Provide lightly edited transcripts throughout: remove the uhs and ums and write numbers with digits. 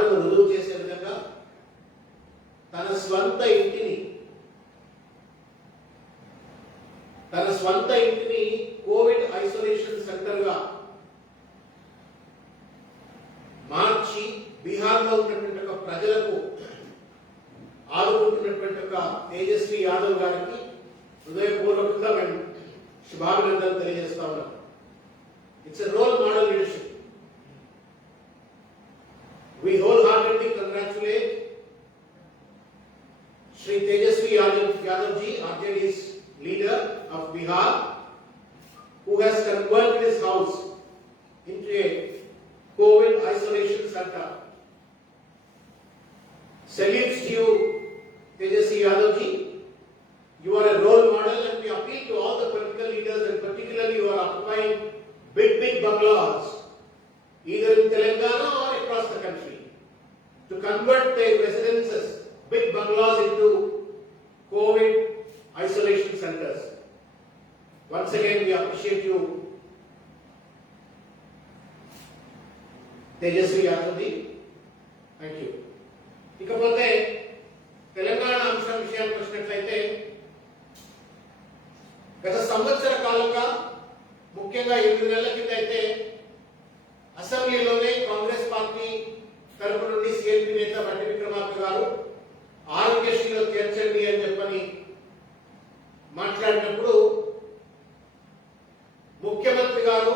రుజువు చేసే విధంగా తన స్వంత ఇంటిని కోవిడ్ ఐసోలేషన్ సెంటర్ గా మార్చి బీహార్లో ఉన్నటువంటి ప్రజలకు ఆదుకుంటున్నటువంటి తేజస్వి యాదవ్ గారికి హృదయపూర్వకంగా మేము శుభాభినందనలు తెలియజేస్తా ఉన్నాం. It's a role model leadership. We wholeheartedly congratulate Shri Tejasvi Yadav ji, RJD's leader of Bihar, who has converted his house into a COVID isolation center. Salutes to you, Tejasvi Yadav ji. You are a role model, and we appeal to all the political leaders, and particularly you are occupying big bungalows, either in Telangana or across the country, to convert their residences, big bungalows, into COVID isolation centers. Once again, we appreciate you, Tejasvi Yadav ji. Thank you. ఇకపోతే తెలంగాణ అంశం విషయానికి వచ్చినట్లయితే గత సంవత్సర కాలంగా ముఖ్యంగా 8 నెలల కింద అయితే అసెంబ్లీలోనే కాంగ్రెస్ పార్టీ తరపు నుండి సిఎల్పి నేత బండి విక్రమార్క గారు ఆరోగ్యశ్రీలో చేర్చండి అని చెప్పని మాట్లాడినప్పుడు ముఖ్యమంత్రి గారు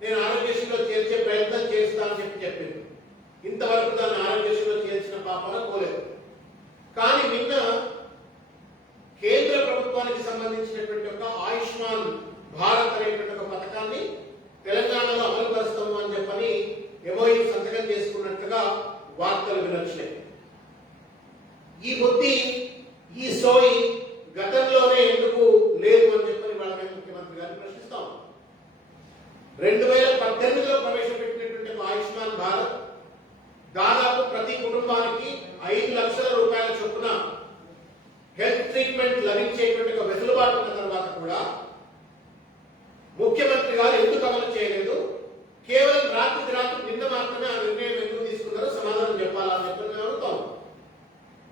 నేను ఆరోగ్యశ్రీలో చేర్చే ప్రయత్నం చేస్తానని చెప్పింది. ఇంతవరకు దాన్ని ఆరోగ్యశ్రీలో చేర్చిన పాపన పోలేదు. కానీ నిన్న కేంద్ర ప్రభుత్వానికి సంబంధించినటువంటి ఒక ఆయుష్మాన్ భారత్ అనేటువంటి ఒక పథకాన్ని తెలంగాణలో అమలు పరుస్తాము అని చెప్పని ఎంఓయూ సంతకం చేసుకున్నట్టుగా వార్తలు వినొచ్చినాయి. ఈ బుద్ధి, ఈ సోయి గతంలోనే ఎందుకు లేదు అని చెప్పని వాళ్ళ ముఖ్యమంత్రి గారిని ప్రశ్నిస్తాం. 2018లో ప్రవేశపెట్టినటువంటి ఆయుష్మాన్ భారత్ దాదాపు ప్రతి కుటుంబానికి 5 లక్షల రూపాయల చొప్పున హెల్త్ ట్రీట్మెంట్ లభించేటువంటి ఒక వెసులుబాటు ఉన్న తర్వాత కూడా ముఖ్యమంత్రి గారు ఎందుకు అమలు చేయలేదు? కేవలం రాత్రి నిన్న మాత్రమే ఆ నిర్ణయం ఎందుకు తీసుకున్నారో సమాధానం చెప్పాలని చెప్పి మేము అడుగుతాం.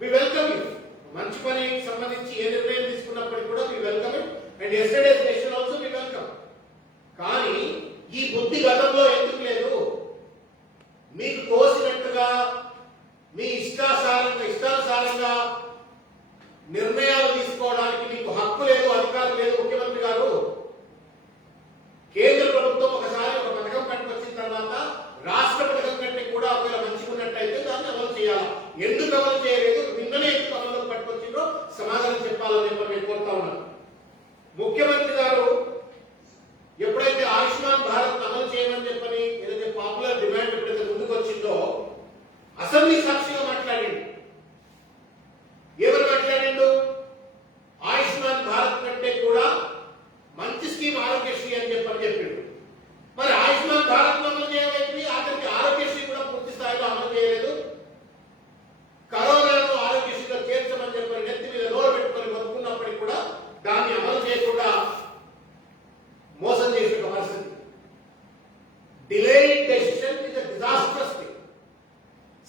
We welcome it. మంచి పనికి సంబంధించి ఏ నిర్ణయం తీసుకున్నప్పటికీ కూడా we welcome it, and yesterday session also we welcome. కానీ ఈ బుద్ధి గతంలో ఎందుకు లేదు? మీకు తోసినట్టుగా మీ ఇష్టానుసారంగా నిర్ణయాలు తీసుకోవడానికి మీకు హక్కు లేదు, అధికారం లేదు. ముఖ్యమంత్రి గారు, కేంద్ర ప్రభుత్వం ఒకసారి ఒక పథకం పట్టుకొచ్చిన తర్వాత రాష్ట్ర పథకం కంటే కూడా ఒకవేళ మంచిగున్నట్టయితే దాన్ని అమలు చేయాలి. ఎందుకు అమలు చేయలేదు? నిన్ననే ఎందుకు అమలు పట్టుకొచ్చిందో సమాధానం చెప్పాలని నేను కోరుతా ఉన్నాను. ముఖ్యమంత్రి గారు ఎప్పుడైతే ఆయుష్మాన్ భారత్ అమలు చేయమని చెప్పని ఏదైతే పాపులర్ డిమాండ్ ఎప్పుడైతే ముందుకు వచ్చిందో అసెంబ్లీ సాక్షిగా మాట్లాడిండు. ఎవరు మాట్లాడిండు? ఆయుష్మాన్ భారత్ కంటే కూడా మంచి స్కీమ్ ఆరోగ్యశ్రీ అని చెప్పిండు. మరి ఆయుష్మాన్ భారత్ అమలు చేయవైపు ఆఖరికి ఆరోగ్యశ్రీ కూడా పూర్తి స్థాయిలో అమలు చేయలేదు. కరోనాను ఆరోగ్యశ్రీలో చేర్చమని చెప్పని నెత్తి మీద నోరు పెట్టుకొని బతుకున్నప్పటికీ కూడా దాన్ని అమలు చేయకుండా మోసం చేసిన పరిస్థితి. Delayed decision is a disastrous thing.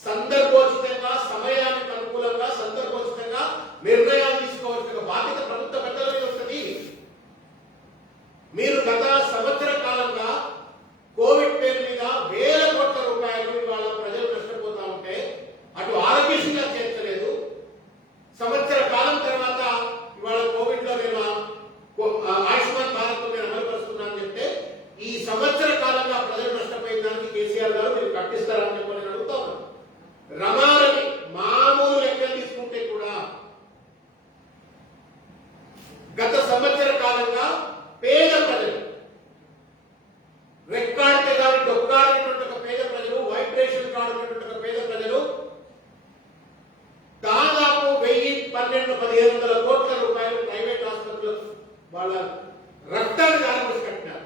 సందర్భోచితంగా, సమయానికి అనుకూలంగా సందర్భోచితంగా నిర్ణయాలు తీసుకోవాల్సిన బాధ్యత ప్రభుత్వ పెద్దల మీద వస్తుంది. మీరు గత సంవత్సర కాలంగా కోవిడ్ పేరు మీద వేల కోట్ల రూపాయలు ఇవాళ ప్రజలు నష్టపోతా ఉంటే అటు ఆరోగ్యశ్రీగా చేర్చలేదు. సంవత్సర కాలం తర్వాత ఇవాళ కోవిడ్ లో నేను ఆయుష్మాన్ భారత్ నేను అమలు పరుస్తున్నానని చెప్తే ఈ సంవత్సర కాలంగా ప్రజలు నష్టపోయిన దానికి కేసీఆర్ గారు మీరు కట్టిస్తారని చెప్పి నేను అడుగుతా ఉన్నాను. రమారని మామూలు లెక్కలు తీసుకుంటే కూడా గత సంవత్సర కాలంగా పేద ప్రజలు, రెక్కాడితే కానీ డొక్కాడినటువంటి ఒక పేద ప్రజలు, వైబ్రేషన్ కాడినటువంటి ఒక పేద ప్రజలు దాదాపు 1000-1500 కోట్ల రూపాయలు ప్రైవేట్ హాస్పిటల్ వాళ్ళ రక్తాన్ని దానికోసం కట్టినారు.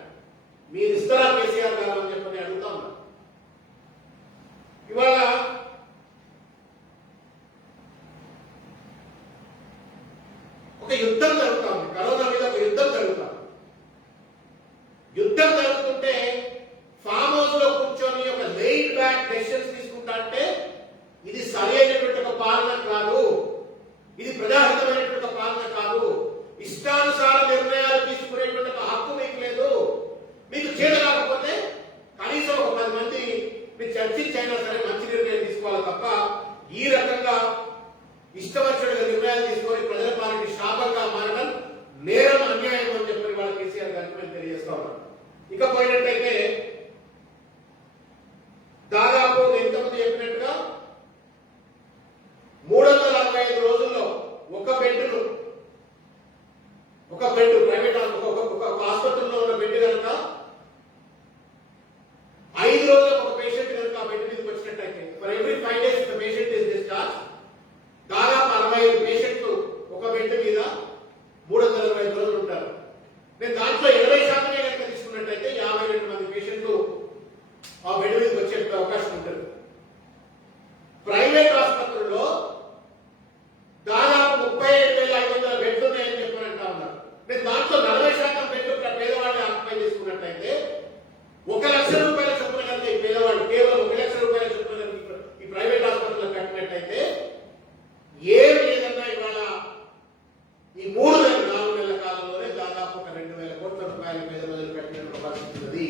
మీరు ఇస్తారా కేసీఆర్ గారు అని చెప్పని అడుగుతా ఉన్నా. ఇవాళ ఒక యుద్ధం జరుగుతా ఉంది. కరోనా మీద ఒక యుద్ధం జరుగుతా. యుద్ధం జరుగుతుంటే ఫామ్ హౌస్ లో కూర్చొని ఒక లెయిడ్ బ్యాక్ డెసిషన్స్ తీసుకుంటా అంటే ఇష్టానుసార నిర్ణయాలు తీసుకునేటువంటి ఒక హక్కు మీకు లేదు. మీకు చేత కాకపోతే కనీసం ఒక 10 మంది మీరు చర్చించైనా సరే మంచి నిర్ణయం తీసుకోవాలి తప్ప ఈ రకంగా ఇష్టవచ్చుడుగా నిర్ణయాలు తీసుకొని ప్రజల పాలనకి శాపంగా మారడం నేరం, అన్యాయం అని చెప్పి వాళ్ళ కేసీఆర్ గారికి మేము తెలియజేస్తా ఉన్నాం. ఇక పోయినట్టయితే దాదాపు ఇంతకుముందు చెప్పినట్టుగా 365 రోజుల్లో ఒక బెడ్ ప్రైవేట్ ఒక ఆసుపత్రిలో ఉన్న బెడ్ కనుక 5 రోజులకు ఒక పేషెంట్ కనుక ఆ బెడ్ మీదకి వచ్చినట్టయితే for every 5 days the patient is discharge, దాదాపు 65 పేషెంట్లు ఒక బెడ్ మీద 365 రోజులు ఉంటారు. నేను దాంట్లో 20% కనుక తీసుకున్నట్టయితే 52 మంది పేషెంట్లు ఆ బెడ్ మీదకి వచ్చే అవకాశం ఉంటుంది. ప్రైవేట్ ఆసుపత్రుల్లో దాదాపు 37,500 బెడ్లు ఉన్నాయని చెప్పి అంటా ఉన్నారు. నేను దాంట్లో 40% బెడ్లు పేదవాళ్ళు ఆక్యుపై చేసుకున్నట్టయితే 1 లక్ష రూపాయల చొప్పున కనుక ఈ పేదవాళ్ళు కేవలం 1 లక్ష రూపాయల చొప్పున ఈ ప్రైవేట్ ఆసుపత్రులకు కట్టినట్టయితే ఏమి లేదన్నా ఇవాళ ఈ 4 నెలల కాలంలోనే దాదాపు ఒక 2,000 కోట్ల రూపాయల పేద ప్రజలు కట్టినటువంటి పరిస్థితి ఉన్నది.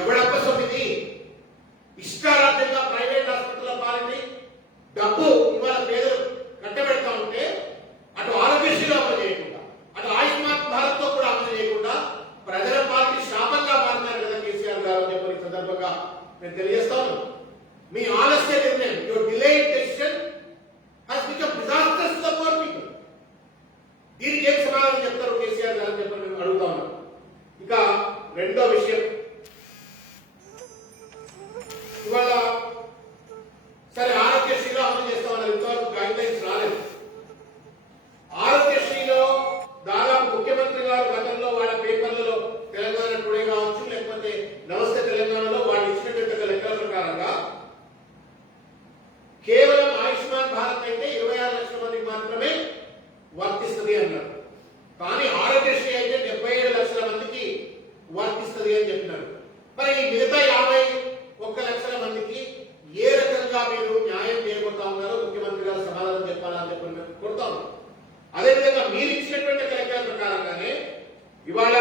ఎవడప్ప సొమ్మిది? ఇష్టారాజ్యంగా ప్రైవేట్ ఆసుపత్రుల పాలింది డబ్బు ఇవాళ పేదలు కట్టబెడతా ఉంటే అటు ఆరోగ్యశ్రీలో అమలు చేయకుండా, అటు ఆయుష్మాన్ భారత్ తో కూడా అమలు చేయకుండా ప్రజల పార్టీ శాపంగా మారినారు కదా కేసీఆర్ గారు అని చెప్పి సందర్భంగా నేను తెలియజేస్తాను. మీ ఆలస్య నిర్ణయం, your delayed decision has become disastrous to the poor people. దీనికి ఏం సమాధానం చెప్తారు కేసీఆర్ గారు అని చెప్పి మేము అడుగుతా ఉన్నాం. ఇక రెండో విషయం, ఇవాళ సరే ఆరోగ్యశ్రీలో అమలు చేస్తా ఉన్నారు, ఇంతవరకు గైడ్ లైన్స్ రాలేదు. ఆరోగ్యశ్రీలో దాదాపు ముఖ్యమంత్రి గారు గతంలో వాళ్ళ పేపర్లలో తెలంగాణ టుడే కావచ్చు లేకపోతే నమస్తే తెలంగాణలో వాళ్ళు ఇచ్చినటువంటి లెక్కల ప్రకారంగా కేవలం ఆయుష్మాన్ భారత్ అయితే 26 లక్షల మందికి మాత్రమే వర్తిస్తుంది అన్నారు. కానీ ఆరోగ్యశ్రీ అయితే 77 లక్షల మందికి వర్తిస్తుంది అని చెప్పినారు. మరి మిగతా 51 లక్షల మందికి ఏ రకంగా మీరు న్యాయం చేయబోతా ఉన్నారో ముఖ్యమంత్రి గారు సమాధానం చెప్పాలని చెప్పి మేము కోరుతాము. అదేవిధంగా మీరు ఇచ్చినటువంటి లెక్కల ప్రకారంగానే ఇవాళ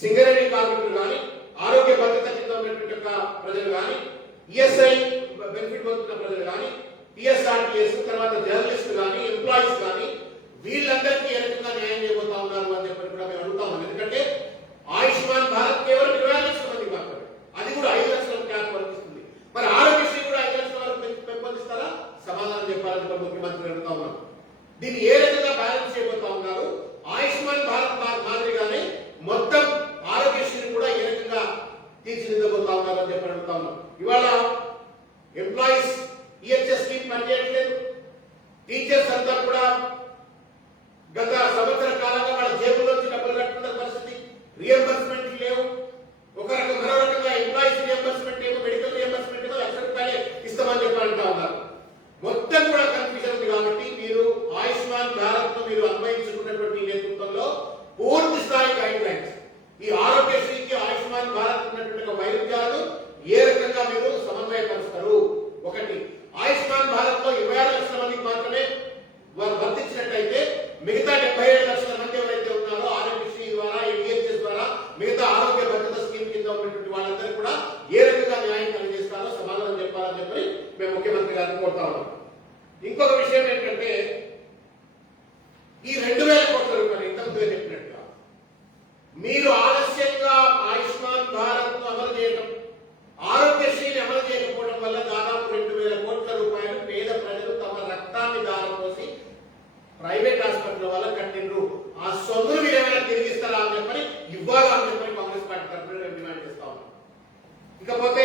సింగరేణి కార్మికులు కానీ, ఆరోగ్య భద్రత కింద ఉన్నటువంటి ప్రజలు కానీ, ఈఎస్ఐ బెనిఫిట్ పొందుతున్న ప్రజలు కానీ, టీఎస్ఆర్టీఎస్ తర్వాత జర్నలిస్టులు కానీ, ఎంప్లాయీస్ కానీ వీళ్ళందరికీ ఏ రకంగా న్యాయం చేయబోతా ఉన్నారు అని చెప్పి కూడా మేము అడుగుతాము. ఎందుకంటే ఆయుష్మాన్ భారత్ కేవలం 26 లక్షల మందికి మాత్రమే, అది కూడా 5 లక్షల క్యాప్ వర్తిస్తుంది. మరి ఆరోగ్యశ్రీ కూడా 5 లక్షల వరకు పెంపొందిస్తారా? సమాధానం చెప్పాలని చెప్పి ముఖ్యమంత్రి అడుగుతా ఉన్నాం. దీన్ని ఏ రకంగా బ్యాలెన్స్ చేయబోతా ఉన్నారు? ఆయుష్మాన్ భారత్ మాదిరిగానే మొత్తం ఆరోగ్యశ్రీని కూడా ఏ రకంగా తీర్చిదిద్దబోతా ఉన్నారు అని చెప్పి అడుగుతా ఉన్నాం. ఇవాళ ఎంప్లాయీస్ ఈహెచ్ఎస్ స్కీమ్ పనిచేయట్లేదు. టీచర్స్ అంతా కూడా గత సంవత్సర కాలంగా వాళ్ళ జేబులోంచి డబ్బులు కట్టుకున్న పరిస్థితి, రియంబర్స్మెంట్ లేవు. ఒక రకం మరో రకంగా ఎంప్లాయీస్ రియంబర్స్మెంట్ ఏమో, మెడికల్ రియంబర్స్మెంట్ ఏమో 1 లక్ష రూపాయలే ఇస్తామని చెప్పి అంటా ఉన్నారు. మొత్తం కూడా కన్ఫ్యూజన్ ఉంది. కాబట్టి మీరు ఆయుష్మాన్ భారత్ ను మీరు అన్వయించుకున్నటువంటి నేతృత్వంలో పూర్తి స్థాయి గైడ్ లైన్స్, ఈ ఆరోగ్యశ్రీకి ఆయుష్మాన్ భారత్ ఉన్నటువంటి వైరుధ్యాలను ఏ రకంగా మీరు సమన్వయపరుస్తారు? ఒకటి, ఆయుష్మాన్ భారత్ లో 26 లక్షల మందికి మాత్రమే వర్తించినట్టయితే మిగతా 77 లక్షల మంది ఎవరైతే ఉన్నారో ఆరోగ్యశ్రీ ద్వారా, ఈహెచ్ఎస్ ద్వారా, మిగతా ఆరోగ్య భద్రత స్కీమ్ కింద ఉన్నటువంటి వాళ్ళందరూ కూడా ఏ రకంగా న్యాయం కలిగజేస్తారో సమాధానం చెప్పాలని చెప్పి మేము ముఖ్యమంత్రి గారిని కోరుతా ఉన్నాం. ఇంకొక విషయం ఏంటంటే ఈ 2,000 కోట్ల రూపాయలు ఇంతకుముందుగా చెప్పినట్టుగా మీరు ఆలస్యంగా ఆయుష్మాన్ భారత్ ను అమలు చేయడం, ఆరోగ్యశ్రీని అమలు చేయకపోవడం వల్ల దాదాపు 2,000 కోట్ల రూపాయలు పేద ప్రజలు తమ రక్తాన్ని దారపోసి ప్రైవేట్ హాస్పిటల్ వల్ల కట్టిండ్రు. ఆ సొమ్మును మీరు ఏమైనా తిరిగిస్తారా అని చెప్పని, ఇవ్వాలా అని చెప్పని కాంగ్రెస్ పార్టీ తరఫున మేము డిమాండ్ చేస్తా ఉన్నాం. ఇకపోతే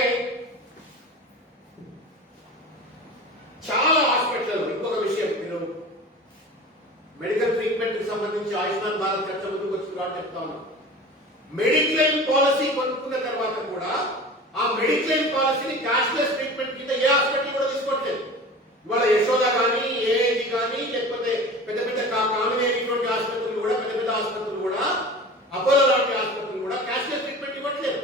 చాలా హాస్పిటల్, ఇంకొక విషయం, మీరు మెడికల్ ట్రీట్మెంట్ కి సంబంధించి ఆయుష్మాన్ భారత్ చర్చ ముందుకు వచ్చింది కాబట్టి చెప్తా ఉన్నాం. మెడిక్లెయిమ్ పాలసీ కొనుక్కున్న తర్వాత కూడా ఆ మెడిక్లెయిమ్ పాలసీని క్యాష్లెస్ ట్రీట్మెంట్ కింద ఏ హాస్పిటల్ కూడా తీసుకోవట్లేదు. ఇవాళ యశోద కానీ, ఏఐజీ కానీ, లేకపోతే పెద్ద పెద్ద కామినేటువంటి ఆసుపత్రులు కూడా, పెద్ద పెద్ద ఆసుపత్రులు కూడా, అపోలో లాంటి ఆసుపత్రులు కూడా క్యాష్లెస్ ట్రీట్మెంట్ ఇవ్వట్లేదు.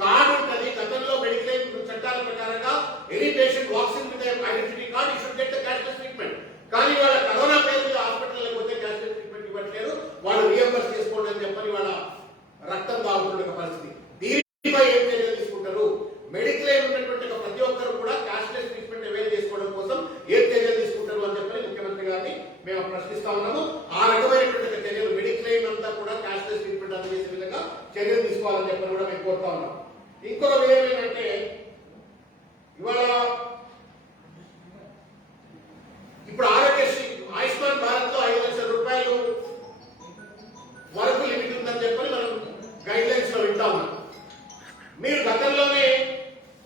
కార్డు ఉంటుంది. గతంలో మెడిక్లెయిమ్ చట్టాల ప్రకారంగా any patient walks in with identity card, you should get the cashless treatment. కానీ వాళ్ళ కరోనా పేరు మీద హాస్పిటల్కి పోతే ప్రశ్నిస్తా ఉన్నాము. ఆ రకమైనటువంటి చర్యలు మెడిక్లెయిమ్ అంతా కూడా క్యాష్లెస్ ట్రీట్మెంట్ అందజేసే విధంగా చర్యలు తీసుకోవాలని చెప్పని కూడా మేము కోరుతా ఉన్నాం. ఇంకొక విషయం ఏంటంటే ఇవాళ ఇప్పుడు ఆరోగ్యశ్రీ ఆయుష్మాన్ భారత్ లో 5 లక్షల రూపాయలు వరకు లిమిట్ ఉందని చెప్పని మనం గైడ్ లైన్స్ లో వింటా ఉన్నాం. మీరు గతంలోనే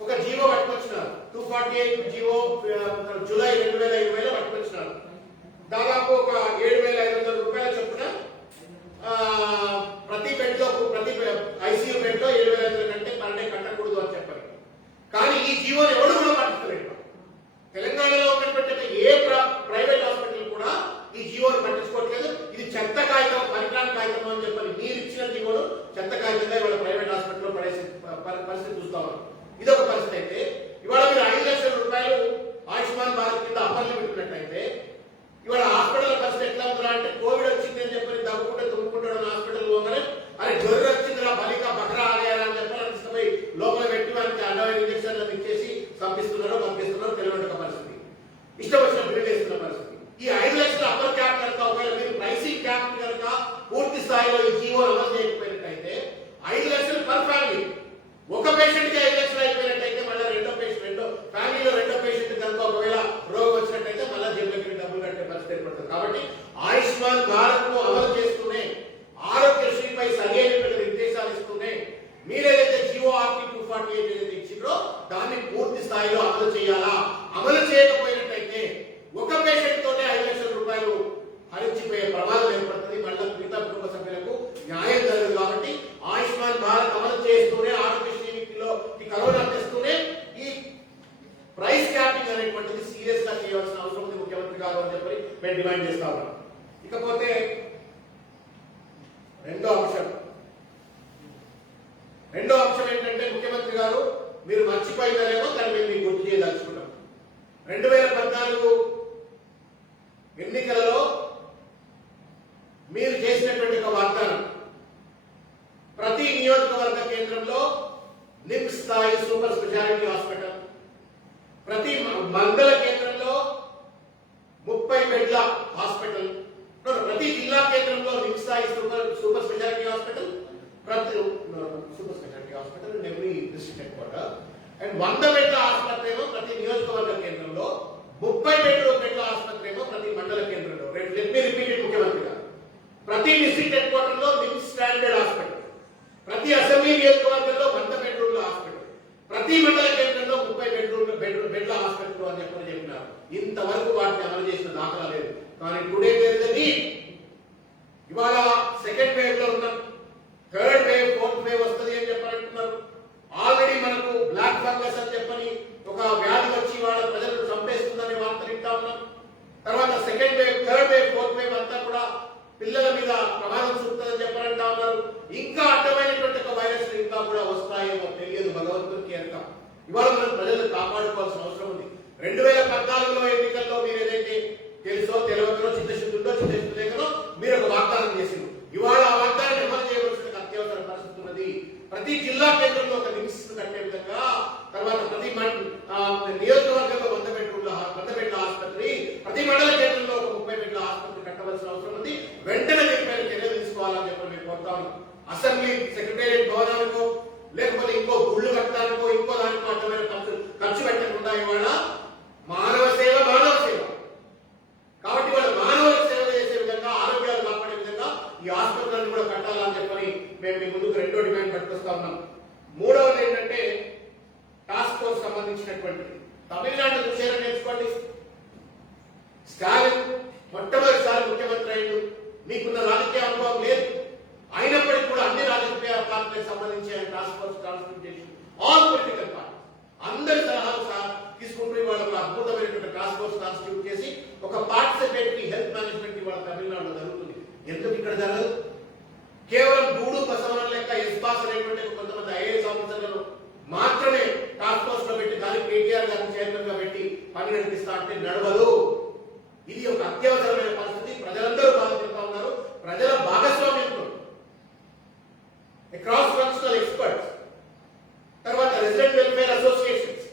ఒక జీవో పట్టుకొచ్చినారు, 248 జీవో జూలై 2020లో పట్టుకొచ్చినారు. దాదాపు ఒక 7,500 రూపాయల చొప్పున ప్రతి బెడ్ లో ప్రతి ఐసీయూ బెడ్ లో 7,500 కంటే పన్నే కట్టకూడదు అని చెప్పారు. కానీ ఈ జీవోని ఎవరు కూడా పట్టించలేదు. తెలంగాణలో ఉన్నటువంటి ఏ ప్రైవేట్ హాస్పిటల్ కూడా ఈ జీవోను పట్టించుకోవట్లేదు. ఇది చెత్త కాగితం, పరికరాల కాగితం అని చెప్పని మీరు ఇచ్చిన జీవోను చెత్త కాగితంగా ఇవాళ ప్రైవేట్ హాస్పిటల్లో పడేసే పరిస్థితి చూస్తా ఉన్నాం. ఇదొక పరిస్థితి అయితే ఇవాళ మీరు 5 లక్షల రూపాయలు ఆయుష్మాన్ భారత్ కింద అప్పర్ లిమిట్ ఉన్నట్టయితే ఇవాళ హాస్పిటల్ పరిస్థితి ఎట్లా ఉందా అంటే కోవిడ్ వచ్చింది అని చెప్పని దగ్గుకుంటే తుమ్ముకుంటాడు హాస్పిటల్ పోగానే అరే జ్వరం వచ్చిందిరా బలిక బకరా ఆగారా అని చెప్పని తీసుకుపోయి లోపల పెట్టి వారికి అడ్డమైన ఇంజక్షన్లు ఇచ్చేసి పంపిస్తున్నారు తెలియని ఒక పరిస్థితి. ఇష్టం వచ్చిన బిల్లు వేస్తున్న పరిస్థితి. ఈ 5 లక్షల అప్పర్ క్యాప్ కనుక ఒకవేళ మీరు ప్రైసింగ్ క్యాప్ కనుక పూర్తి స్థాయిలో ఈ జీవో అమలు చేయకపోయినట్టయితే 5 లక్షలు పర్ ఫ్యామిలీ. ఒక పేషెంట్ కి 5 లక్షలు అయిపోయినట్టయితే మళ్ళీ రెండో ఫ్యామిలీలో రెండో పేషెంట్ కనుక ఒకవేళ రోగం వచ్చినట్టయితే మళ్ళీ జేబులకి డబ్బులు కట్టే పరిస్థితి ఏర్పడుతుంది. కాబట్టి ఆయుష్మాన్ భారత్ ను అమలు చేస్తూనే ఆరోగ్యశ్రీపై సరైనటువంటి నిర్దేశాలు ఇస్తూనే మీరేదైతే జీవో ఆర్టీ 248 ఏదైతే ఇచ్చిందో దాన్ని పూర్తి స్థాయిలో అమలు చేయాలా. అమలు చేయకపోయినట్టయితే ఒక పేషెంట్ తోనే 5 లక్షల రూపాయలు హరించిపోయే ప్రమాదం ఏర్పడుతుంది. మళ్ళీ మిగతా కుటుంబ సభ్యులకు న్యాయం జరగదు. కాబట్టి ఆయుష్మాన్ భారత్ అమలు చేస్తూనే ఆరోగ్యశ్రీలో కరోనా తెస్తూనే ఈ ప్రైస్ క్యాపింగ్ అనేటువంటిది సీరియస్ గా చేయాల్సిన అవసరం ఉంది ముఖ్యమంత్రి గారు అని చెప్పి మేము డిమాండ్ చేస్తా ఉన్నాం. ఇకపోతే రెండో అంశం ఏంటంటే ముఖ్యమంత్రి గారు మీరు మర్చిపోయిందనేమో దాన్ని మేము మీకు గుర్తు చేయదలుచుకున్నాం. 2014 ఎన్నికలలో మీరు చేసినటువంటి ఒక వాగ్దానం ప్రతి నియోజకవర్గ కేంద్రంలో నిమ్స్ స్థాయి సూపర్ స్పెషాలిటీ హాస్పిటల్, ప్రతి మండల కేంద్రంలో 30 బెడ్ల హాస్పిటల్, ప్రతి జిల్లా కేంద్రంలో నిమ్స్ స్థాయి సూపర్ స్పెషాలిటీ హాస్పిటల్, ప్రతి super speciality hospital in every district head quarter and 100 బెడ్ల ఆసుపత్రి ఏమో ప్రతి నియోజకవర్గ కేంద్రంలో, 30 బెడ్ల ఆసుపత్రి ఏమో ప్రతి మండల కేంద్రంలో. లెట్ మీ రిపీట్ ఇట్ ముఖ్యమంత్రి గారు. ప్రతి డిస్ట్రిక్ట్ హెడ్ క్వార్టర్ లో నిమ్స్ స్టాండర్డ్ హాస్పిటల్, ప్రతి అసెంబ్లీ నియోజకవర్గంలో 100 బెడ్రూమ్ల హాస్పిటల్, ప్రతి మండల కేంద్రంలో 30 బెడ్ల హాస్పిటల్ అని చెప్పినారు. ఇంతవరకు వాటిని అమలు చేసిన దాఖలా లేదు. కానీ today there is a need. ఇవాళ సెకండ్ వేవ్ లో ఉన్నాం, థర్డ్ వేవ్, ఫోర్త్ వేవ్ వస్తుంది అని చెప్పారంటున్నారు. ఆల్రెడీ మనకు బ్లాక్ ఫంగస్ అని చెప్పని ఒక వ్యాధి వచ్చి వాళ్ళ ప్రజలను చంపేస్తుందనే వార్త వింటా ఉన్నాం. తర్వాత second wave, third wave, fourth wave అంతా కూడా పిల్లల మీద ప్రమాదం చూపుతుందని చెప్పారంటా ఉన్నారు. ఇంకా అడ్డమైనటువంటి ఒక వైరస్ ఇంకా కూడా వస్తాయేమో తెలియదు, భగవంతునికి ఎరక. ఇవాళ మనం ప్రజలను కాపాడుకోవాల్సిన అవసరం ఉంది. 2014లో ఎన్నికల్లో మీరు ఏదైతే తెలుసో తెలియకనో చిత్తశుద్ధి లేకనో మీరు ఒక వాగ్దానం చేసింది. ఇవాళ ఆ వాగ్దానాన్ని అమలు చేయవలసిన అత్యవసర పరిస్థితి ఉన్నది. ప్రతి జిల్లా కేంద్రంలో ఒక నిమ్స్ కట్టే విధంగా, తర్వాత ప్రతి నియోజకవర్గంలో 100 బెడ్ల ఆసుపత్రి, ప్రతి మండల కేంద్రంలో ఒక 30 బెడ్ల ఆసుపత్రి కట్టవలసిన అవసరం ఉంది. వెంటనే దీనిపై చర్యలు తీసుకోవాలని చెప్పి మేము కోరుతా ఉన్నాం. అసెంబ్లీ సెక్రటేరియట్ భవనానికో లేకపోతే ఇంకో గుళ్ళు కట్టడానికో ఇంకో దానికో అడ్డమైన ఖర్చు పెట్టకుండా ఇవాళ మానవ సేవ కాబట్టి వాళ్ళ మానవులకు సేవ చేసే విధంగా, ఆరోగ్యాలు కాపాడే విధంగా ఈ ఆసుపత్రులను కూడా కట్టాలని చెప్పని మేము మీ ముందుకు రెండో డిమాండ్ పట్టుకొస్తా ఉన్నాం. మూడవది ఏంటంటే టాస్క్ ఫోర్స్ సంబంధించినటువంటిది. తమిళనాడు చూసారని నేర్చుకోండి. స్టాలిన్ మొట్టమొదటిసారి ముఖ్యమంత్రి అయ్యిండు. మీకున్న రాజకీయ అనుభవం లేదు, అయినప్పటికీ కూడా అన్ని రాజకీయ పార్టీలకు సంబంధించి ఆయన టాస్క్ ఫోర్స్ కాన్స్టిట్యూట్ చేసి ఆల్ పొలిటికల్ పార్టీ అందరి సలహాలు తీసుకుంటూ ఇవాళ ఒక అద్భుతమైనటువంటి టాస్క్ ఫోర్స్ కాన్స్టిట్యూట్ చేసి ఒక పార్టిసిపేటరీ హెల్త్ మేనేజ్మెంట్ ఇవాళ తమిళనాడులో జరుగుతుంది. ఎందుకు ఇక్కడ జరగదు? కేవలం గూడు బసవనం లెక్క ఎస్పాస్ అనేటువంటి కొంతమంది ఐఏఎస్ ఆఫీసర్లను మాత్రమే టాస్క్ ఫోర్స్ లో పెట్టి దానికి కేటీఆర్ గారిని చైర్మన్ గా పెట్టి పని నడిపిస్తా అంటే నడవదు. ఇది ఒక అత్యవసరమైన పరిస్థితి. ప్రజలందరూ బాధపడుతూ ఉన్నారు. ప్రజల భాగస్వామ్యంతో క్రాస్ ఫంక్షనల్ ఎక్స్పర్ట్స్, తర్వాత రెసిడెంట్ వెల్ఫేర్ అసోసియేషన్స్,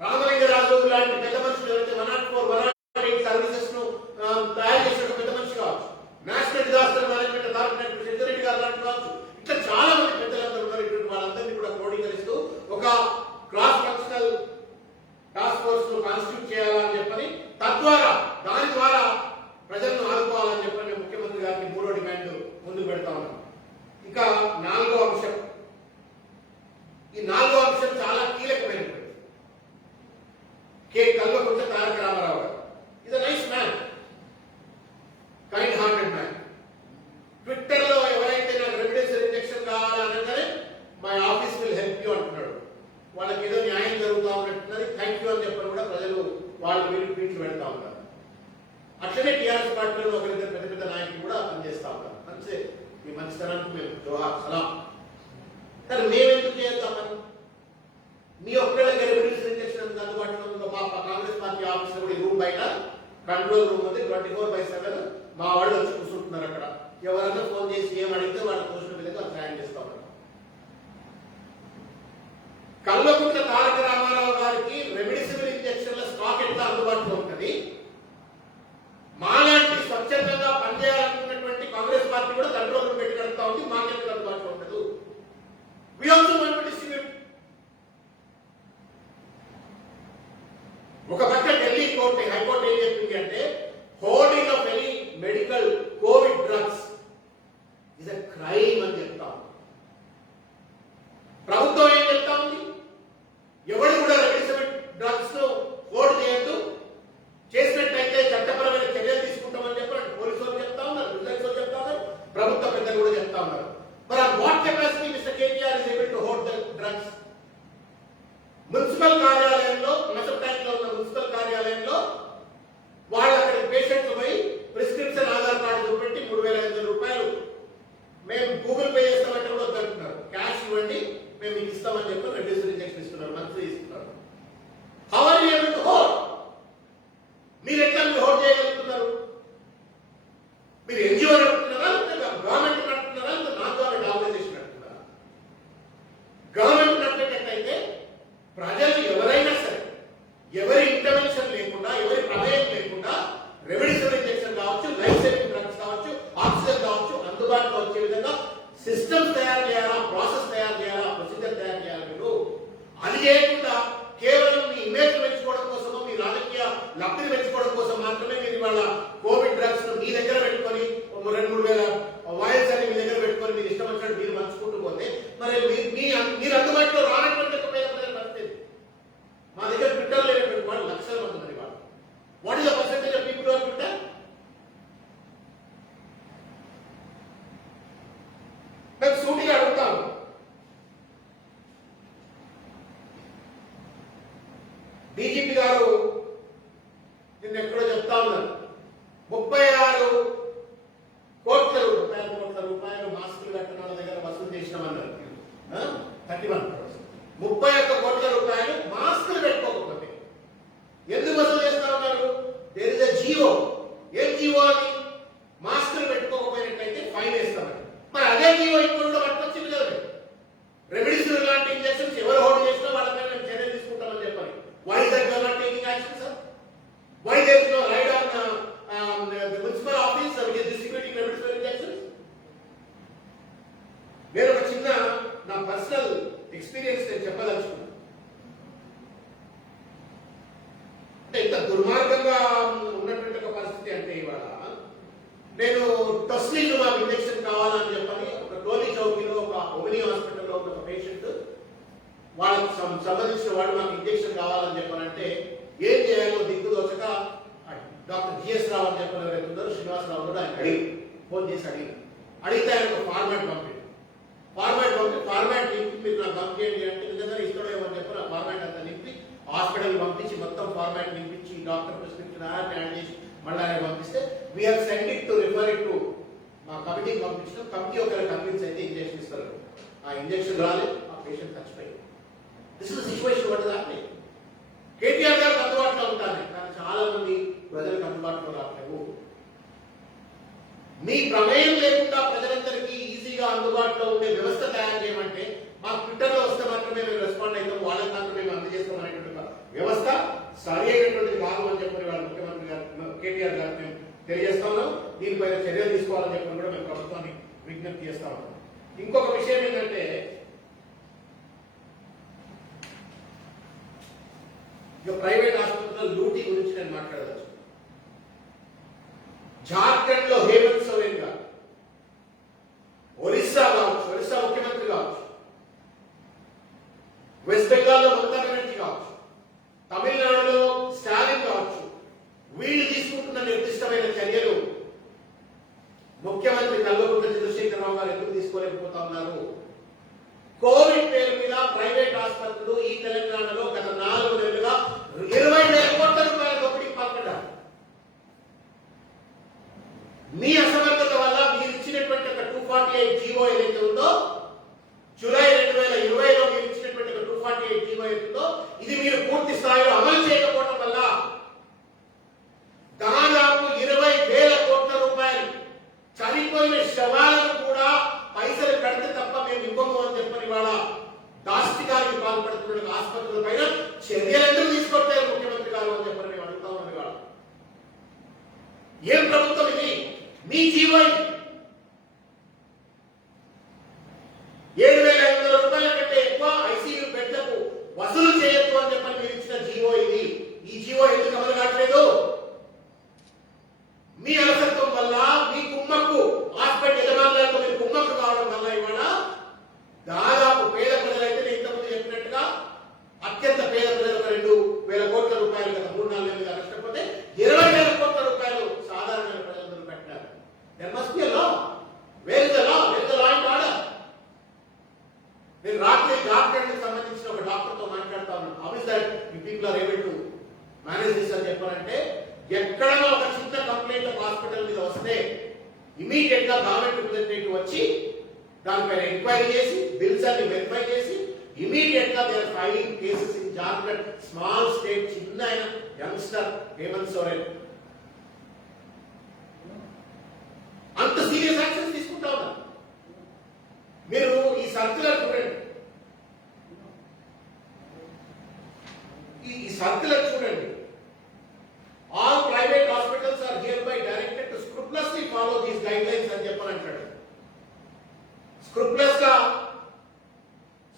రామలింగరాజు లాంటి పెద్ద మనుషులు ఎవరైతే 104, 108 సర్వీసెస్ ను ఇంకా నాలుగో అంశం, ఈ నాలుగో అంశం చాలా కీలకమైనటువంటి కల్వకుంట్ల తారక రామారావు గారు. Is a nice man, kind hearted man. Twitter లో ఎవరైతే నాకు రెమిడెసివిర్ ఇంజెక్షన్ కావాలనగానే my office will help you అంటున్నాడు. వాళ్ళకి ఏదో న్యాయం జరుగుతా ఉన్నట్టున్నది, థ్యాంక్ యూ అని చెప్పని కూడా ప్రజలు వాళ్ళు వీళ్ళు ట్వీట్లు పెడతా ఉంటారు. అట్లనే టీఆర్ఎస్ పార్టీలో ఒకరిద్దరు పెద్ద పెద్ద నాయకులు కూడా పనిచేస్తా ఉంటారు. మంచి ఈ మంచితనానికి మేము జోహార్ సలాం. కానీ మేమెందుకు చేద్దామని మీ ఒక్కళ్ళకి రెమిడెసివిర్ ఇంజెక్షన్ అందుబాటులో ఉందో మా కాంగ్రెస్ పార్టీ ఆఫీస్ లో కూడా ఈ రూమ్ బయట కంట్రోల్ రూమ్ ఉంది, 24/7 మా వాళ్ళు వచ్చి కూర్చుంటున్నారు అక్కడ. ఎవరన్నా ఫోన్ చేసి ఏం అడిగితే వాళ్ళ పోషణ విధంగా సాయం చేస్తా ఉంటారు. కల్వకుంట్ల తారక రామారావు గారికి రెమిడెసివిర్ ఇంజెక్షన్ల స్టాక్ ఎంత అందుబాటులో ఉంటుంది, మాలాంటి స్వచ్ఛందంగా పనిచేయాలనుకున్నటువంటి కాంగ్రెస్ పార్టీ కూడా కంట్రోల్ రూమ్ పెట్టి నడుపుతా ఉంది, మాకెందుకు అందుబాటులో ఉండదు? We also want to distribute. ఒక పక్క ఢిల్లీ కోర్టు హైకోర్టు ఏం చెప్పింది అంటే holding of any medical covid drugs is a crime అని చెప్తా ఉంది. ప్రభుత్వం ఏం చెప్తా ఉంది, ఎవరు కూడా రెమిడెసివిర్ డ్రగ్స్ ను హోల్డ్ చేయొద్దు, చేసినట్టయితే చట్టపరమైన చర్యలు తీసుకుంటామని చెప్పి పోలీసు వాళ్ళు చెప్తా ఉన్నారు, విజిలెన్స్ వాళ్ళు చెప్తా ఉన్నారు, ప్రభుత్వ పెద్దలు కూడా చెప్తా ఉన్నారు. మరి on what capacity mister KTR is able to hold the drugs? Municipal కార్యాలయంలో మెసప్టాక్ లో ఉన్న మున్సిపల్ కార్యాలయంలో వాళ్ళు అక్కడికి పేషెంట్లు పోయి ప్రిస్క్రిప్షన్ ఆధార్ కార్డు చూపెట్టి 3,500 రూపాయలు మేము గూగుల్ పే చేస్తామంటే కూడా వద్దంటున్నారు. క్యాష్ ఇవ్వండి మేము మీకు ఇస్తామని చెప్పి రెమిడెసివిర్ ఇంజెక్షన్ ఇస్తున్నారు, మంత్లీ ఇస్తున్నారు. How are you able to hold? మీరు ఎట్లా మీరు హోల్డ్ చేయగలుగుతున్నారు? మీరు ఎన్జిఓ నడుపుతున్నారా, గవర్నమెంట్ నడుపుతున్నారా, నాన్ గవర్నమెంట్ ఆర్గనైజేషన్ నడుపుతున్నారా? గవర్నమెంట్ నడిపేటట్టయితే ప్రజలు ఎవరైనా సరే ఎవరి ఇంటర్వెన్షన్ లేకుండా ఎవరి ప్రమేయం లేకుండా రెమిడెసివిర్ ఇంజెక్షన్ కావచ్చు, లైఫ్ సేవింగ్ డ్రగ్స్ కావచ్చు, ఆక్సిజన్ కావచ్చు అందుబాటులో వచ్చే విధంగా సిస్టమ్స్ తయారు చేయాలా, ప్రాసెస్ తయారు చేయాలా, ప్రొసీజర్ తయారు చేయాలి. మీరు అది చేయకుండా కేవలం మీ ఇమేజ్ పెంచుకోవడం కోసమో మీ రాజకీయ లబ్ధిని పెంచుకోవడం కోసం మాత్రమే మీరు ఇవాళ కోవిడ్ డ్రగ్స్ మీ దగ్గర పెట్టుకొని 2-3 వేల వాయిల్స్ అని మీ దగ్గర పెట్టుకొని మీరు ఇష్టం వచ్చినట్టు మీరు పంచుకుంటూ పోతే మరి మీరు అందుబాటులో రానటువంటి పరిస్థితి. మా దగ్గర ట్విట్టర్ లేనటువంటి వాళ్ళు లక్షల మంది ఉన్నారు. ఇవాళ what is the percentage of people on Twitter? మేము సూటిగా అడుగుతాము, డీజీపీ గారు నిన్న ఎక్కడో చెప్తా ఉన్నారు 36 కోట్ల రూపాయలు మాస్కులు కట్టిన వాళ్ళ దగ్గర వసూలు చేసినామన్నారు. 31 crores. 31 కోట్ల రూపాయలు మాస్కులు పెట్టుకోకపోతే ఎందుకు వసూలు చేస్తా ఉన్నారు? There is a GO. ఏం జీవో అని? మాస్కులు పెట్టుకోకపోయినట్లయితే ఫైన్ వేస్తామని. మరి అదే జీవో ఇప్పుడు కూడా పట్టుకొచ్చింది కదా. రెమిడెసివిర్ లాంటి ఇంజెక్షన్స్ ఎవరు హోల్డ్ చేసినా వాళ్ళపై మేము చర్యలు తీసుకుంటామని చెప్పాలి. Why is that government taking action, sir? Why there is no raid on the municipal office which is distributing remdesivir injections? నేను ఒక చిన్న నా పర్సనల్ ఎక్స్పీరియన్స్ నేను చెప్పదలుచుకున్నాను. అంటే ఇంత దుర్మార్గంగా ఉన్నటువంటి ఒక పరిస్థితి అంటే ఇవాళ నేను టస్లీన్ మాకు ఇంజెక్షన్ కావాలని చెప్పని ఒక టోలీ చౌకీలో ఒక ఓమినీ హాస్పిటల్లో ఉన్న ఒక పేషెంట్ వాళ్ళకు సంబంధించిన వాళ్ళు మాకు ఇంజెక్షన్ కావాలని చెప్పాలంటే ఏం చేయాలో దిక్కు దోచక డాక్టర్ జిఎస్ రావు అని చెప్పిన ఎవరైతున్నారో శ్రీనివాసరావు కూడా ఆయన ఫోన్ చేసి అడిగితే ఆయన ఒక ఫార్మాట్ పంపి నింపి మీరు నాకు పంపించండి అంటే నిజంగా ఇస్తాడో ఏమని చెప్పి ఆ ఫార్మాట్ అంతా నింపి హాస్పిటల్ పంపించి మొత్తం ఫార్మాట్ నింపించి డాక్టర్ ప్రిస్క్రిప్షన్ యాడ్ చేసి మళ్ళీ ఆయన పంపిస్తే we have send it to refer it to మా కమిటీకి పంపించిన కమిటీ ఒకవేళ కన్విన్స్ అయితే ఇంజెక్షన్ ఇస్తారు. ఆ ఇంజెక్షన్ రాలేదు, ఆ పేషెంట్ చచ్చిపోయింది. This is situation what is happening. KTR గారికి అందుబాటులో ఉంటారు కానీ చాలా మంది ప్రజలకు అందుబాటులో రావట్లేవు. మీ ప్రమేయం లేకుండా ప్రజలందరికీ ఈజీగా అందుబాటులో ఉండే వ్యవస్థ తయారు చేయమంటే మాకు ట్విట్టర్లో వస్తే మాత్రమే మేము రెస్పాండ్ అవుతాం, వాళ్ళకి మాత్రమే మేము అందజేస్తాం అనేటువంటి వ్యవస్థ సరి అయినటువంటిది కాదు అని చెప్పి వాళ్ళ ముఖ్యమంత్రి గారు కేటీఆర్ గారు మేము తెలియజేస్తా ఉన్నాం. దీనిపైన చర్యలు తీసుకోవాలని చెప్పి కూడా మేము ప్రభుత్వాన్ని విజ్ఞప్తి చేస్తా ఉన్నాం. ఇంకొక విషయం ఏంటంటే ఇక ప్రైవేట్ ఆసుపత్రుల లూటీ గురించి నేను మాట్లాడవచ్చు. జార్ఖండ్ లో హేమంత్ సోరెన్ గారు, ఒరిస్సా కావచ్చు, తీసుకోలేకపోతా ఉన్నారు. కోవిడ్ పేరు మీద ప్రైవేట్ ఆసుపత్రులు ఈ తెలంగాణలో గత 4 నెలలుగా 20,000 కోట్ల రూపాయల దోపిడీకి పాల్పడ్డారు. మీ అసమర్థత వల్ల మీరు ఇచ్చినటువంటి ఒక 248 జీవో ఏదైతే ఉందో, జూలై 2020లో మీరు ఇచ్చినటువంటి ఒక 248 జీవో ఏదైతుందో, ఇది మీరు పూర్తి స్థాయిలో అమలు చేయకపోవడం వల్ల దాదాపు 20,000 కోట్ల రూపాయలు చనిపోయిన శవాలను కూడా పైసలు కడితే తప్ప మేము ఇవ్వము అని చెప్పని వాళ్ళ దాష్టికానికి పాల్పడుతున్న ఆసుపత్రుల పైన చర్యలెందుకు తీసుకోవట్లేదు ముఖ్యమంత్రి గారు అని చెప్పని మేము అడుగుతా ఉన్నాం. ఇవాళ ఏం ప్రభుత్వం ఇది? మీ జీవో 7,500 రూపాయల కంటే ఎక్కువ ఐసీయూ బెడ్లకు వసూలు చేయొద్దు అని చెప్పని మీరు ఇచ్చిన జీవో ఇది. ఈ జీవో ఎందుకు అమలు కావట్లేదు? మీ అలసత్వం వల్ల, మీ కుమ్మక్కు హాస్పిటల్ యజమానులతో మీరు కుమ్మక్కు కావడం వల్ల ఇవాళ దాదాపు పేద ప్రజలైతే నేను ఇంతకుముందు చెప్పినట్టుగా అత్యంత పేద ప్రజలకు 2,000 కోట్ల రూపాయలు గత 3-4 నెలలుగా నష్టపోతే 20,000 కోట్ల రూపాయలు సాధారణ ప్రజలందరూ కట్టారు. There must be a law. Where is the law? Where is the law and order? నేను రాత్రి జార్ఖండ్కి సంబంధించిన ఒక డాక్టర్తో మాట్లాడుతా ఉన్నాను. How is that you people are able to manage this అని చెప్పారంటే, ఎక్కడైనా ఒక చిన్న కంప్లైంట్ ఒక హాస్పిటల్ మీద వస్తే ఇమీడియట్ గా గవర్నమెంట్ రిప్రజెంటేటివ్ వచ్చి దానిపైన ఎంక్వైరీ చేసి బిల్స్ అన్ని వెరిఫై చేసి ఇమీడియట్ గా they are filing cases in Jharkhand. Small state, చిన్న అయిన యంగ్స్టర్ హేమంత్ సోరెన్ అంత సీరియస్ యాక్షన్స్ తీసుకుంటా ఉన్నారు. మీరు ఈ సర్క్యులర్ చూడండి, ఈ సర్క్యులర్ చూడండి. All private hospitals are hereby directed to scrupulously follow these guidelines అని చెప్పని అంటాడు.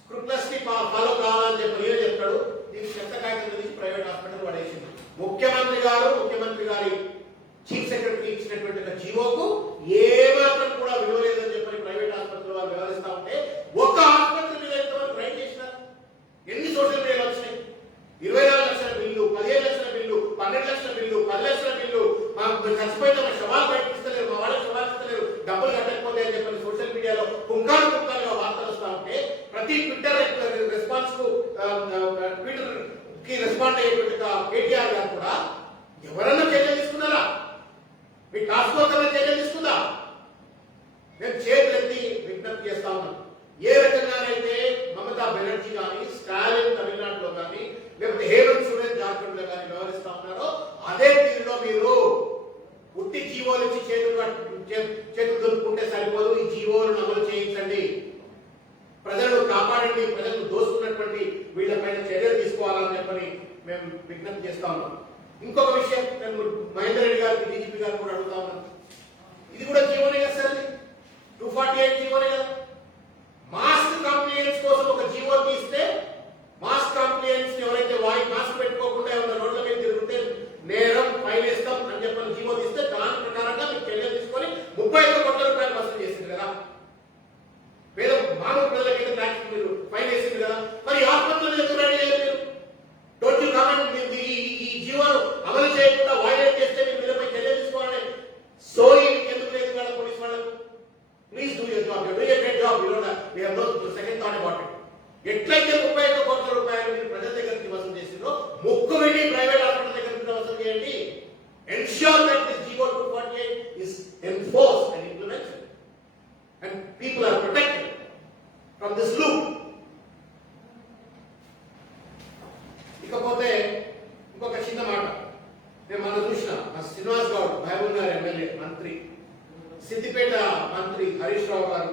స్క్రూపులస్లీ ఫాలో కావాలని చెప్పి ఏం చెప్తాడు? దీనికి చెత్త కాగితం నుంచి ప్రైవేట్ హాస్పిటల్ పడేసింది. ముఖ్యమంత్రి గారి చీఫ్ సెక్రటరీ ఇచ్చినటువంటి ఒక జీవోకు ఏమాత్రం కూడా విలువ లేదని చెప్పని ప్రైవేట్ ఆసుపత్రులు వారు వ్యవహరిస్తా ఉంటే, ఒక ఆసుపత్రి మీద ఎంతమంది ట్రై చేసినారు? ఎన్ని సోషల్ మీడియాలో వచ్చినాయి? 24 లక్షల బిల్లు, 15 లక్షల బిల్లు, 12 లక్షల బిల్లు, 10 లక్షల బిల్లు, చచ్చిపోయిన మా శవాలు బయటకు ఇస్తలేరు, మా వాళ్ళకి శవాలు ఇస్తలేరు, డబ్బులు కట్టకపోతే అని చెప్పని సోషల్ మీడియాలో పుంకాలుగా వార్తలు వస్తా ఉంటే, ప్రతి ట్విట్టర్ రెస్పాన్స్ కు ట్విట్టర్ కి రెస్పాండ్ అయ్యేటువంటి కేటీఆర్ గారు కూడా ఎవరన్నా చర్యలు తీసుకున్నారా? మీ టాస్క్ ఫోర్స్ అన్న చర్యలు తీసుకుందా? నేను చేతులెత్తి విజ్ఞప్తి చేస్తా ఉన్నాను. ఏ రకంగానైతే మమతా బెనర్జీ కానీ, స్టాలిన్ తమిళనాడులో కానీ, లేకపోతే హేమంత్ సోరెన్ జార్ఖండ్ లో కానీ వ్యవహరిస్తా ఉన్నారో, అదే తీరులో మీరు ఉట్టి జీవోలు ఇచ్చి చేతులు దొరుకుంటే సరిపోదు. ఈ జీవోలను అమలు చేయించండి, ప్రజలను కాపాడండి, ప్రజలను దోస్తున్నటువంటి వీళ్ళపైన చర్యలు తీసుకోవాలని చెప్పని మేము విజ్ఞప్తి చేస్తా ఉన్నాం. ఇంకొక విషయం నేను మహేందర్ రెడ్డి గారికి, డీజీపీ గారు కూడా అడుగుతా ఉన్నాను. ఇది కూడా జీవోనే కదా సార్, అది 248 జీవోనే కదా. మాస్క్ కంప్లైంట్స్ కోసం ఒక జీవో తీస్తే, మాస్క్ కంప్లైంట్స్ ఎవరైతే మాస్క్ పెట్టుకోకుండా ఎవరైనా రోడ్ల మీద తిరుగుతే నేరం ఫైన్ వేస్తాం అని చెప్పని జీవో తీస్తే, దాని ప్రకారంగా మీకు చర్యలు తీసుకొని 35 కోట్ల రూపాయలు వసూలు చేసింది కదా. పేద మామూలు ప్రజలకైతే ట్యాక్స్ మీరు ఫైన్ వేసింది కదా. మరి ఆసుపత్రులు ఎందుకు రెడీ లేదు? మీరు డోంట్ యు కమెంట్? ఈ జీవోను అమలు చేయకుండా వైలేట్ చేస్తే మీరు మీదపై చర్యలు తీసుకోవాలని సోయి ఎందుకు లేదు కదా పోలీస్ వాళ్ళకు? Please do your job. Do your great job. We have no second thought about it. ఎట్లయితే 35 కోట్ల రూపాయలు మీరు ప్రజల దగ్గర నుంచి వసూలు చేసిందో, ముక్కు వెళ్ళి ప్రైవేట్ హాస్పిటల్ దగ్గర నుంచి వసూలు చేయండి. Ensure that this GO 248 is enforced and implemented and people are protected from this loop. ఇకపోతే ఇంకొక చిన్న మాట, నేను మనం చూసిన శ్రీనివాస్ గౌడ్, మహబూబ్ నగర్ ఎమ్మెల్యే, మంత్రి, సిద్దిపేట మంత్రి హరీష్ రావు గారు,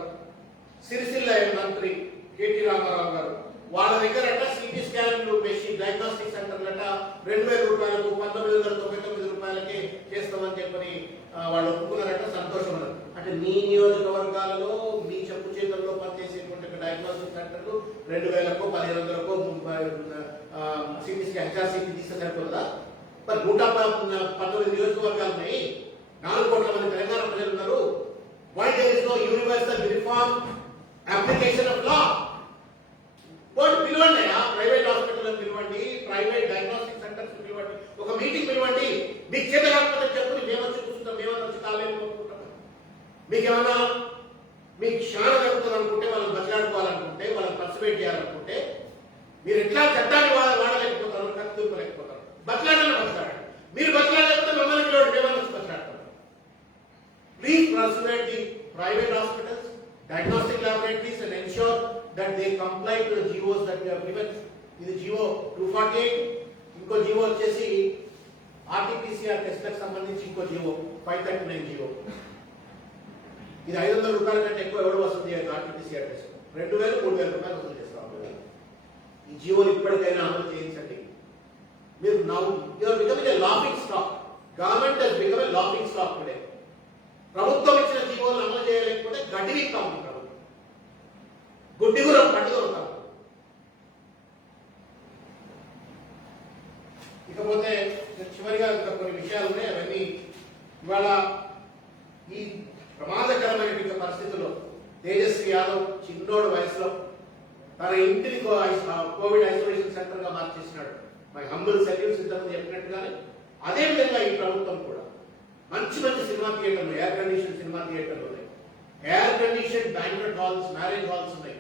సిరిసిల్ల మంత్రి కేటీ రామారావు గారు, వాళ్ళ దగ్గరట సిటీ స్కాన్లు మెషిన్ డయాగ్నోస్టిక్ సెంటర్లట 2,000 రూపాయలకు 1999 రూపాయలకే చేస్తామని చెప్పని వాళ్ళు ఒప్పుకున్నారట. సంతోషం అన్నారు. అంటే మీ నియోజకవర్గాలలో మీ చెప్పు చేతుల్లో పనిచేసేటువంటి డయాగ్నోస్టిక్ సెంటర్లు 2,000కో 1,500కో సిటీ స్కాన్ హెచ్ఆర్సీకి తీస్తే సరిపోతుందా? మరి 119 నియోజకవర్గాలు ఉన్నాయి, 4 కోట్ల మంది తెలంగాణ ప్రజలు ఉన్నారు. Why there is no universal uniform application of law? పిలవండి, ప్రైవేట్ హాస్పిటల్ పిలవండి, ప్రైవేట్ డయాగ్నోస్టిక్ సెంటర్స్ పిలవండి, ఒక మీటింగ్ పిలవండి. మీకు చేత కాకపోతే చెప్పు, మేమొచ్చి కూర్చుంటాం, మేమన్నా వచ్చి కాలేజీ కొనుక్కుంటాం. మీకేమన్నా మీకు క్షానం జరుగుతుంది అనుకుంటే, వాళ్ళని బతలాడుకోవాలనుకుంటే, వాళ్ళని పర్సిపేట్ చేయాలనుకుంటే మీరు ఎట్లా చట్టాన్ని వాడలేకపోతారు, కత్తిపలేకపోతారు. బతలాడాలని బతలాడండి. మీరు బతలాడలేకపోతే మిమ్మల్ని పిలవండి, మేమన్నా వచ్చి బతలాడతారు. Please persuade the private hospitals, diagnostic laboratories and ensure that they comply to the GOs that we have given. ఇది GO 248. ఇంకో GO వచ్చేసి RT-PCR టెస్ట్లకు సంబంధించి ఇంకో GO 539 GO. ఇది 500 రూపాయల కంటే ఎక్కువ ఎవరు వసూలు చేయదు. RT-PCR టెస్ట్ 2000 3000 రూపాయలు వసూలు చేస్తాం. ఈ జీవోలు ఇప్పటికైనా అమలు చేయించండి. మీరు now you're becoming a laughing stock. Government has become a laughing stock today. ప్రభుత్వం ఇచ్చిన జీవోలను అమలు చేయలేకపోతే గడ్డి ప్రభుత్వం గుడ్డిగురం పట్టుదొరుతాం. ఇకపోతే చివరిగా ఇంకా కొన్ని విషయాలు ఉన్నాయి. అవన్నీ ఇవాళ ఈ ప్రమాదకరమైన పరిస్థితుల్లో తేజస్వి యాదవ్ చిన్నోడు వయసులో తన ఇంటిని కోవిడ్ ఐసోలేషన్ సెంటర్ గా మార్చేసినాడు. మై హంబుల్ సెల్యూట్స్ ఇంతకుముందు చెప్పినట్టుగానే అదే విధంగా ఈ ప్రభుత్వం కూడా మంచి మంచి సినిమా థియేటర్లు, ఎయిర్ కండిషన్ సినిమా థియేటర్లు ఉన్నాయి, air condition banquet halls, marriage halls ఉన్నాయి,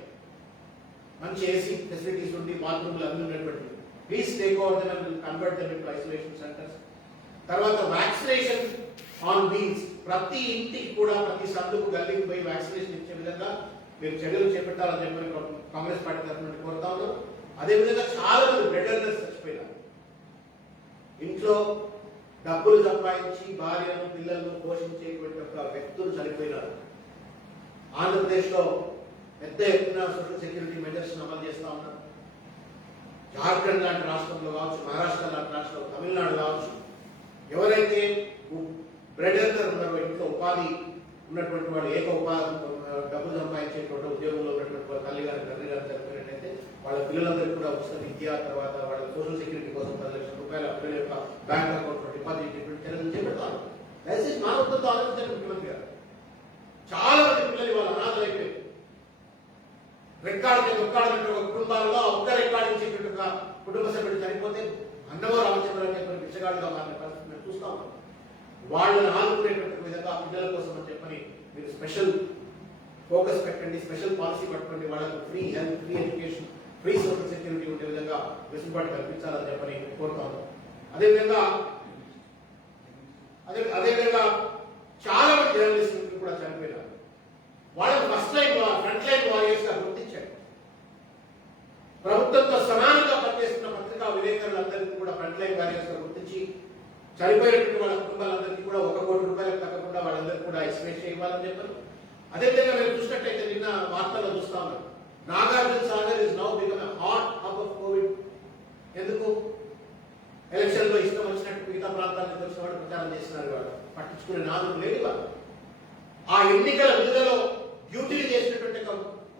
మంచి ఏసీ ఫెసిలిటీస్ ఉండి బాత్రూమ్లు అన్ని ఉన్నటువంటి. Please take over them and convert them into isolation centers. తర్వాత వ్యాక్సినేషన్ ఆన్ వీల్స్, ప్రతి ఇంటికి కూడా ప్రతి సందుకు గల్లీకి పోయి వ్యాక్సినేషన్ ఇచ్చే విధంగా మీరు చర్యలు చేపట్టాలని చెప్పని కాంగ్రెస్ పార్టీ తరఫున కోరుతా ఉన్నారు. అదేవిధంగా చాలా మంది బ్రెడర్నర్స్ చచ్చిపోయినారు. ఇంట్లో డబ్బులు సంపాదించి భార్యను పిల్లలను పోషించేటువంటి ఒక వ్యక్తులు చనిపోయినారు. ఆంధ్రప్రదేశ్లో పెద్ద ఎత్తున సోషల్ సెక్యూరిటీ మెజర్స్ అమలు చేస్తా ఉన్నారు. జార్ఖండ్ లాంటి రాష్ట్రంలో కావచ్చు, మహారాష్ట్ర లాంటి రాష్ట్రంలో, తమిళనాడు కావచ్చు, ఎవరైతే బ్రెడర్నర్ ఉన్నారో, ఇంట్లో ఉపాధి ఉన్నటువంటి వాళ్ళు, ఏక ఉపాధి డబ్బులు సంపాదించేటువంటి ఉద్యోగంలో ఉన్నటువంటి వాళ్ళ తల్లి గారి తండ్రి గారు చనిపోయినట్టయితే వాళ్ళ పిల్లలందరికీ కూడా ఉచిత విద్య, తర్వాత వాళ్ళ సోషల్ సెక్యూరిటీ కోసం 10 లక్షల రూపాయల పిల్లల యొక్క బ్యాంక్ అకౌంట్ డిపాజిట్ చర్యలు చేపడతారు. దయచేసి మానవత్వంతో ఆలోచించండి ముఖ్యమంత్రి గారు. చాలా మంది పిల్లలు వాళ్ళ అనాథలు అయిపోయారు. రికార్డు ఒక్కాడంటే ఒక కుటుంబాల్లో ఒక్క రికార్డు ఇచ్చేటువంటి కుటుంబ సభ్యుడు చనిపోతే అన్నమో రామచంద్ర అని చెప్పని పిచ్చగాడుగా మారిన పరిస్థితి మేము చూస్తా ఉన్నాం. వాళ్ళని ఆదుకునేటువంటి విధంగా పిల్లల కోసం అని చెప్పని మీరు స్పెషల్ ఫోకస్ పెట్టండి, స్పెషల్ పాలసీ పట్టుకోండి. వాళ్ళకు free health, free education, free social security ఉండే విధంగా వెసులుబాటు కల్పించాలని చెప్పని కోరుతా ఉన్నాం. అదేవిధంగా చాలా మంది జర్నలిస్టులు కూడా చనిపోయినారు. వాళ్ళని first line front line warriors గా గుర్తించారు. ప్రభుత్వంతో సమానంగా పనిచేస్తున్న పత్రికా విలేకరులందరికీ కూడా ఫ్రంట్ లైన్ వారియర్స్ గా గుర్తించి చనిపోయినటువంటి వాళ్ళ కుటుంబాలందరికీ కూడా 1 కోటి రూపాయలకు తగ్గకుండా వాళ్ళందరికీ కూడా ఎస్టిమేషన్ ఇవ్వాలని చెప్పారు. అదేవిధంగా మీరు చూసినట్టయితే నిన్న వార్తల్లో చూస్తా ఉన్నాం, Nagarjuna Sagar is now become a hot hub of Covid. ఎందుకు? ఎలక్షన్ లో ఇష్టం వచ్చినట్టు మిగతా ప్రాంతాలకు వచ్చిన వాడు ప్రచారం చేస్తున్నారు. వాళ్ళు పట్టించుకునే నాదులు లేదు. వాళ్ళు ఆ ఎన్నికల విధులలో డ్యూటీలు చేసినటువంటి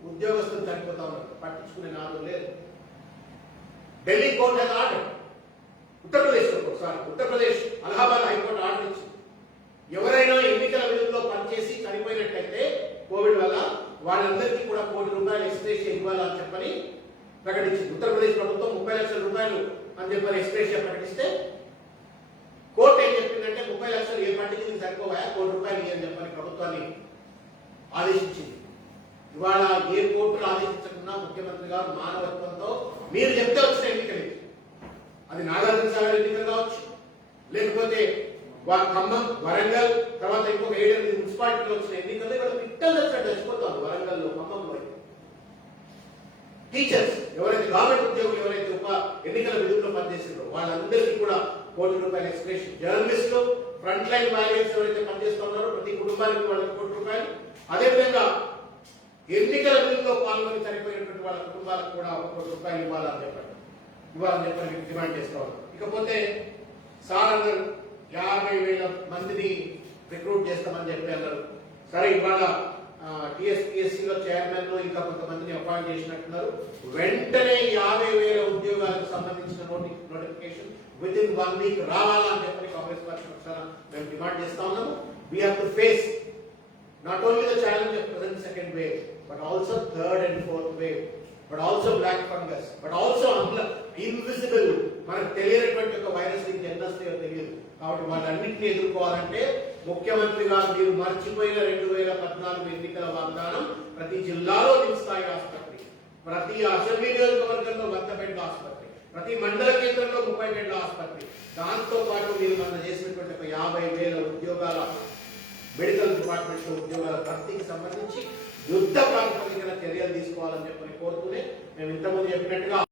ఉద్యోగస్తులు చనిపోతా ఉన్నారు. పట్టించుకునే నాదులు లేదు. Delhi court Hess order, Uttar Pradesh Allahabad high court order ఇచ్చింది. ఎవరైనా ఎన్నికల విధుల్లో పనిచేసి చనిపోయినట్లయితే కోవిడ్ వల్ల వాళ్ళందరికీ కూడా 1 కోటి రూపాయలు ఎక్స్‌గ్రేషియా ఇవ్వాలని చెప్పని ప్రకటించింది. ఉత్తరప్రదేశ్ ప్రభుత్వం 30 లక్షల రూపాయలు అని చెప్పని ఎక్స్‌గ్రేషియా ప్రకటిస్తే కోర్టు ఏం చెప్పిందంటే 30 లక్షలు ఏ పార్టీకి సరిపోవా, 1 కోటి రూపాయలు అని చెప్పని ప్రభుత్వాన్ని ఆదేశించింది. ఇవాళ ఏ కోర్టులు ఆదేశించకుండా ముఖ్యమంత్రి గారు మానవత్వంతో మీరు చెప్తే వచ్చిన ఎన్నికలు, అది నాగార్జున సాగర్ ఎన్నికలు కావచ్చు, లేకపోతే ఖమ్మం, వరంగల్, తర్వాత ఇంకొక 7-8 మున్సిపాలిటీలో వచ్చిన ఎన్నికల్లో ఇవాళ పిట్టలు వచ్చినట్టు చచ్చిపోతారు. వరంగల్లో, ఖమ్మంలో టీచర్స్, ఎవరైతే గవర్నమెంట్ ఉద్యోగులు ఎవరైతే ఎన్నికల విధుల్లో పనిచేసిందో వాళ్ళందరికీ కూడా 1 కోటి రూపాయల ఎక్స్‌గ్రేషియా. జర్నలిస్టులు, ఫ్రంట్ లైన్ వారియర్స్ ఎవరైతే పనిచేస్తున్నారో ప్రతి కుటుంబానికి వాళ్ళకి 1 కోటి రూపాయలు. అదేవిధంగా ఎన్నికల విధుల్లో పాల్గొని చనిపోయినటువంటి వాళ్ళ కుటుంబాలకు కూడా 1 కోటి రూపాయలు ఇవ్వాలని చెప్పని డిమాండ్ చేస్తా ఉన్నాం. ఇకపోతే సార్ అన్నారు 50,000 మందిని రిక్రూట్ చేస్తామని చెప్పి అన్నారు. సరే, ఇవాళ టీఎస్పీఎస్సీలో చైర్మన్ ఇంకా కొంతమందిని అపాయింట్ చేసినట్టున్నారు. వెంటనే 50,000 ఉద్యోగాలకు సంబంధించిన నోటిఫికేషన్ విత్ ఇన్ 1 వీక్ రావాలని చెప్పని కాంగ్రెస్ పార్టీ పక్షాన మేము డిమాండ్ చేస్తా ఉన్నాము. We have to face not only the challenge of present second wave but also third and fourth wave. But also black fungus, but also invisible, మనకు తెలియనటువంటి ఒక virus ఇంకెన్ని వస్తాయో తెలియదు. కాబట్టి వాటన్నింటినీ ఎదుర్కోవాలంటే ముఖ్యమంత్రిగా మీరు మర్చిపోయిన 2014 ఎన్నికల వాగ్దానం ప్రతి జిల్లాలో స్థాయి ఆసుపత్రి, ప్రతి అసెంబ్లీ నియోజకవర్గంలో 100 బెడ్ల ఆసుపత్రి, ప్రతి మండల కేంద్రంలో 30 బెడ్ల ఆసుపత్రి, దాంతో పాటు మీరు మనం చేసినటువంటి ఒక 50,000 ఉద్యోగాల మెడికల్ డిపార్ట్మెంట్ లో ఉద్యోగాల భర్తీకి సంబంధించి యుద్ధ ప్రాతిపదికన చర్యలు తీసుకోవాలని చెప్పని కోరుతూనే మేము ఇంతకుముందు చెప్పినట్టుగా